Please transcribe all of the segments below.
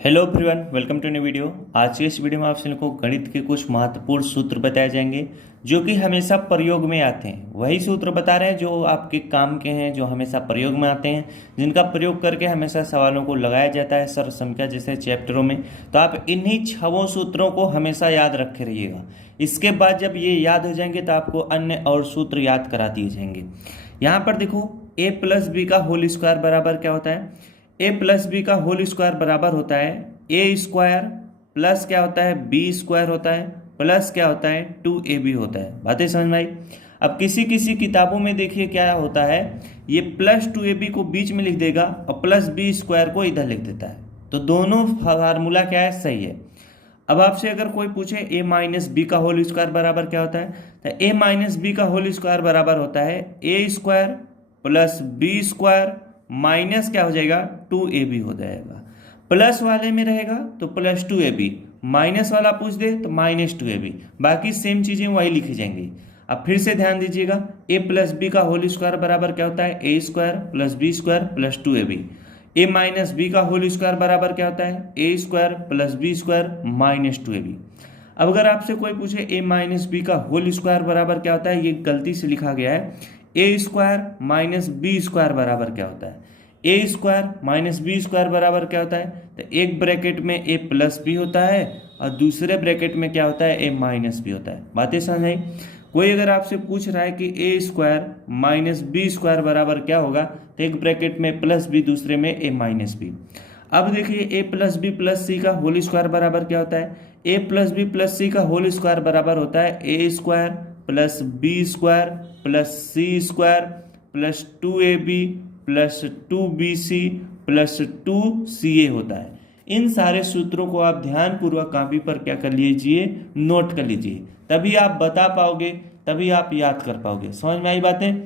Hello everyone, welcome to new video. आज के इस वीडियो में आप सभी को गणित के कुछ महत्वपूर्ण सूत्र बताए जाएंगे जो कि हमेशा प्रयोग में आते हैं। वही सूत्र बता रहे हैं जो आपके काम के हैं, जो हमेशा प्रयोग में आते हैं, जिनका प्रयोग करके हमेशा सवालों को लगाया जाता है सर्व संख्या जैसे चैप्टरों में। तो आप इन्हीं 6 सूत्रों को हमेशा याद रखे रहिएगा। इसके बाद जब ये याद हो जाएंगे तो आपको अन्य और सूत्र याद करा दिए जाएंगे। यहाँ पर देखो, ए प्लस बी का होल स्क्वायर बराबर क्या होता है? ए प्लस बी का होल स्क्वायर बराबर होता है ए स्क्वायर प्लस क्या होता है, बी स्क्वायर होता है, प्लस क्या होता है, 2ab होता है। बातें समझ में आई? अब किसी किसी किताबों में देखिए क्या होता है, ये प्लस 2ab को बीच में लिख देगा और प्लस बी स्क्वायर को इधर लिख देता है। तो दोनों फार्मूला क्या है, सही है। अब आपसे अगर कोई पूछे ए माइनस बी का होल स्क्वायर बराबर क्या होता है, तो ए माइनस बी का होल स्क्वायर बराबर होता है A square plus B square minus क्या हो जाएगा, 2ab हो जाएगा। प्लस वाले में रहेगा तो प्लस 2ab, माइनस वाला पूछ दे तो माइनस 2ab, बाकी सेम चीजें वही लिखी जाएंगी। अब फिर से ध्यान दीजिएगा, ए प्लस बी का होल स्क्वायर बराबर क्या होता है, A square plus B square plus 2ab। A minus B का होल स्क्वायर बराबर क्या होता है, A square plus B square minus 2ab। अब अगर आपसे कोई पूछे ए माइनस बी का होल स्क्वायर बराबर क्या होता है, ये गलती से लिखा गया है, A square minus B square बराबर क्या होता है। A square minus B square बराबर क्या होता है, तो एक ब्रैकेट में ए प्लस बी होता है और दूसरे ब्रैकेट में क्या होता है, ए माइनस बी होता है। बातें समझ आई? कोई अगर आपसे पूछ रहा है कि ए स्क्वायर माइनस बी स्क्वायर बराबर क्या होगा, तो एक ब्रैकेट में प्लस बी, दूसरे में ए माइनस बी। अब देखिए, A plus B plus C का होल स्क्वायर बराबर क्या होता है, A plus B plus C का होल स्क्वायर बराबर होता है A square plus B square plus C square plus 2ab plus 2bc plus 2ca होता है। इन सारे सूत्रों को आप ध्यानपूर्वक कॉपी पर क्या कर लीजिए, नोट कर लीजिए, तभी आप बता पाओगे, तभी आप याद कर पाओगे। समझ में आई बातें?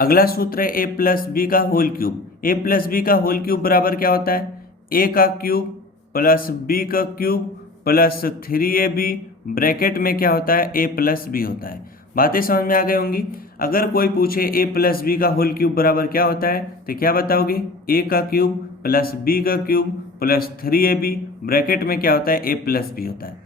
अगला सूत्र है ए प्लस बी का होल क्यूब। ए प्लस बी का होल क्यूब बराबर क्या होता है, ए का क्यूब प्लस बी का क्यूब प्लस 3ab, ब्रैकेट में क्या होता है, ए प्लस बी होता है। बातें समझ में आ गई होंगी। अगर कोई पूछे ए प्लस बी का होल क्यूब बराबर क्या होता है, तो क्या बताओगे, ए का क्यूब प्लस बी का क्यूब प्लस 3ab, ब्रैकेट में क्या होता है, ए प्लस बी होता है।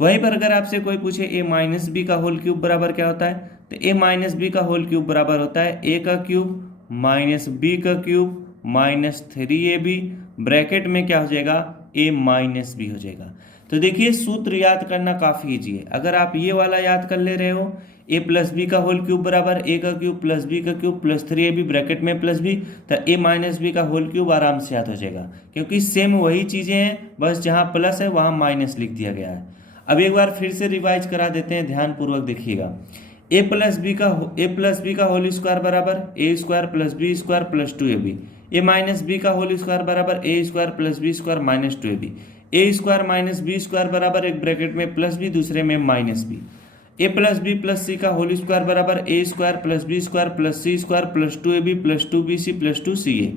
वहीं पर अगर आपसे कोई पूछे ए माइनस बी का होल क्यूब बराबर क्या होता है, तो ए माइनस बी का होल क्यूब बराबर होता है ए का क्यूब माइनस बी का क्यूब माइनस 3ab, ब्रैकेट में क्या हो जाएगा, ए माइनस बी हो जाएगा। तो देखिए, सूत्र याद करना काफी इजी है। अगर आप ये वाला याद कर ले रहे हो, ए प्लस बी का होल क्यूब बराबर ए का क्यूब प्लस बी का क्यूब प्लस 3ab, ब्रैकेट में प्लस बी, तो ए माइनस बी का होल क्यूब आराम से याद हो जाएगा, क्योंकि सेम वही चीजें हैं, बस जहां प्लस है वहां माइनस लिख दिया गया है। अब एक बार फिर से रिवाइज करा देते हैं, ध्यानपूर्वक देखिएगा। ए प्लस बी का होल स्क्वायर बराबर A square plus B square plus 2ab। A minus B का होल स्क्वायर बराबर A square plus B square minus 2ab। A square minus B square बराबर एक ब्रैकेट में प्लस बी, दूसरे में minus B. A plus B plus C का whole square बराबर A square plus B square plus C square plus 2ab plus 2bc plus 2ca।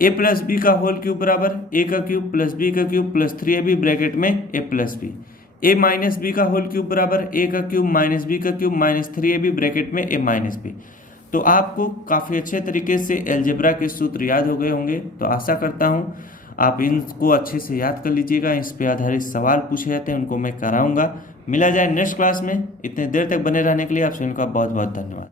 A plus B का whole cube बराबर ए का cube plus B का cube plus 3ab, bracket में ए plus B. ए minus B का whole cube बराबर ए का cube minus B का cube minus 3ab, bracket में ए माइनस बी। तो आपको काफ़ी अच्छे तरीके से अलजेब्रा के सूत्र याद हो गए होंगे। तो आशा करता हूँ आप इनको अच्छे से याद कर लीजिएगा। इस पे आधारित सवाल पूछे जाते हैं, उनको मैं कराऊंगा। मिला जाए नेक्स्ट क्लास में। इतने देर तक बने रहने के लिए आप सभी का बहुत बहुत धन्यवाद।